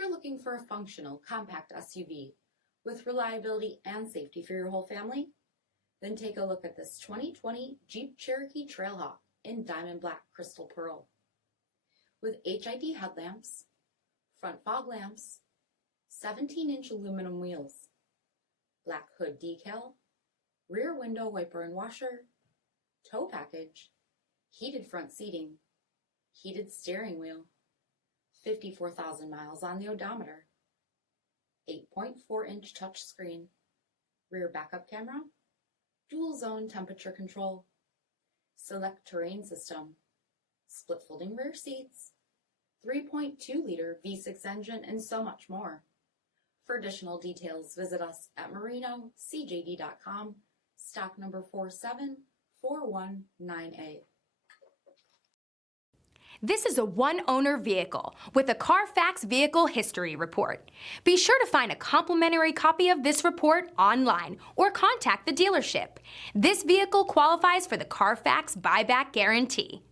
you're looking for a functional, compact SUV with reliability and safety for your whole family, then take a look at this 2020 Jeep Cherokee Trailhawk in Diamond Black Crystal Pearl. With HID headlamps, front fog lamps, 17-inch aluminum wheels, black hood decal, rear window wiper and washer, tow package, heated front seating, heated steering wheel, 54,000 miles on the odometer, 8.4-inch touchscreen, rear backup camera, dual zone temperature control, SELEC-TERRAIN system, split folding rear seats, 3.2-liter V6 engine, and so much more. For additional details, visit us at marinocjd.com, stock number 47419A. This is a one-owner vehicle with a Carfax Vehicle History Report. Be sure to find a complimentary copy of this report online or contact the dealership. This vehicle qualifies for the Carfax Buyback Guarantee.